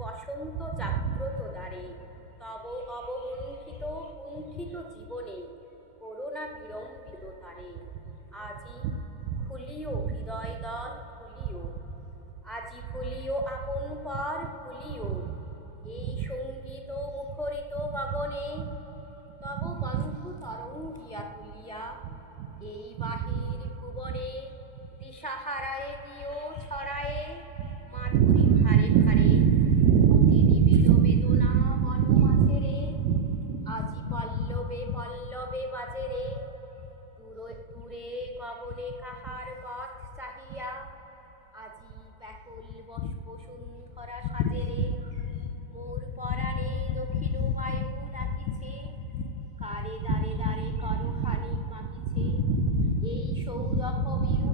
বসন্ত জাগ্রত দ্বারে তব অবগুণ্ঠিত কুণ্ঠিত জীবনে করোনা বিড়ম্বিত তারে। আজি খুলিও হৃদয় দল খুলিও, আজি খুলিও আপন পার খুলিও। এই সংগীত মুখরিত গগনে তব বন্ধু তরঙ্গিয়া তুলিয়া, এই বাহির ভুবনে দিশাহারায় বসুন্ধরা সাজে রে মোর পরাণে দক্ষিণ বায়ু ডাকিছে। কারে দাঁড়ে দাঁড়ে করহানি মাগিছে এই সৌরভ বিহ্বল